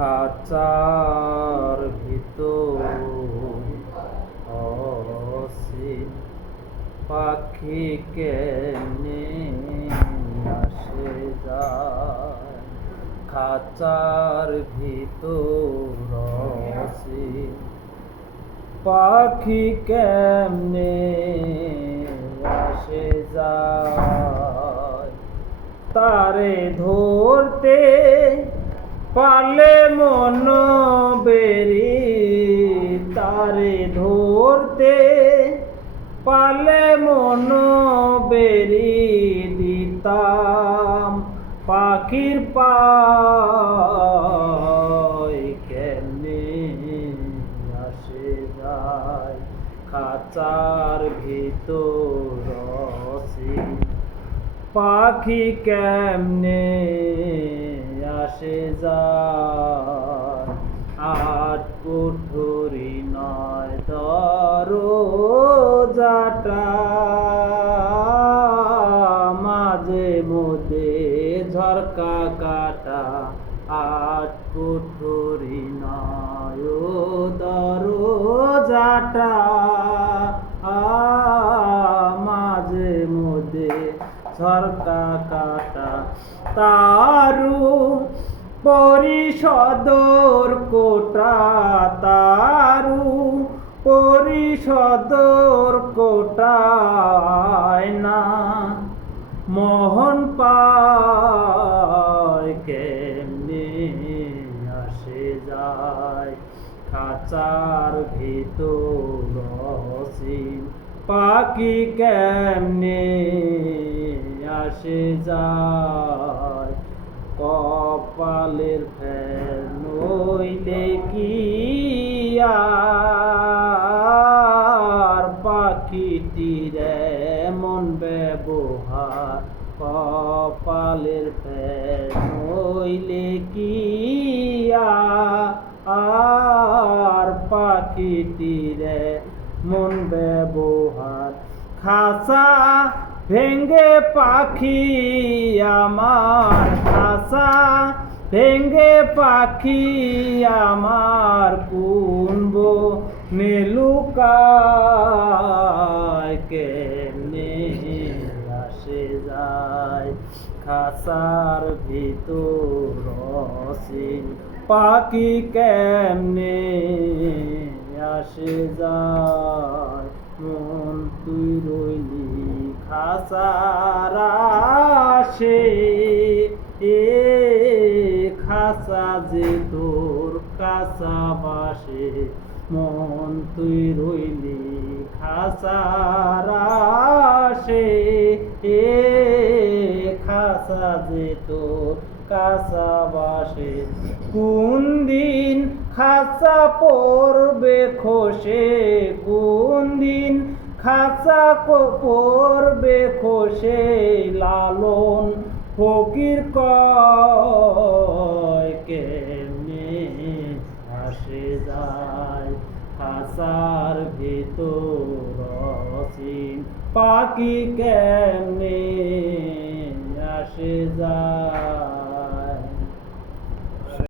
খাঁচার ভিতর অসীম পাখি কেমনে আসে যায়। খাঁচার ভিতর অসীম পাখি কেমনে আসে যায়। তারে ধরতে পারলে মন বেরি, তারে ধরতে পারলে মন বেরি দিতাম পাখির পায় কেমনে আসে যায়। খাঁচার ভিতর অসীম পাখি কেমনে আসে যায়। আট কুঠুরি নয় দরজাটা, মাঝে মধ্যে ঝরকা কাটা। আট কুঠুরি নয় দরজাটা, মাঝে মধ্যে ঝরকা কাটা। তারু পরিষদর কোটা, তারু পরিষদর কোটায় না মোহন পায় কেমনে আসে যায়। খাঁচার ভিতর অসীম পাখি কেমনে আসে যায়। কপালের ফের নইলে কি আর পাখিটির এমন ব্যবহার। কপালের ফের নইলে কি আর পাখিটির মন ব্যবহার। খাঁচা ভেঙ্গে পাখি আমার, খাঁচা ভেঙ্গে পাখি আমার কুনব নেলুকায় কেমনে আসে যায়। খাঁচার ভিতর অসীম পাখি কেমনে আসে যায়। মন তুই রইলি খাঁচার আশে, খাঁচা যে তোর কাঁচা বাসে। মন তুই রইলি খাঁচার আশে, খাঁচা যে তোর কাঁচা বাসে। কোন দিন খাঁচা পড়বে খসে, কোন দিন খাঁচা পড়বে খসে। লালন ফকির কয় কেমনে আসে যায়। খাঁচার ভিতর অসীম পাখি কেমনে আসে যায়।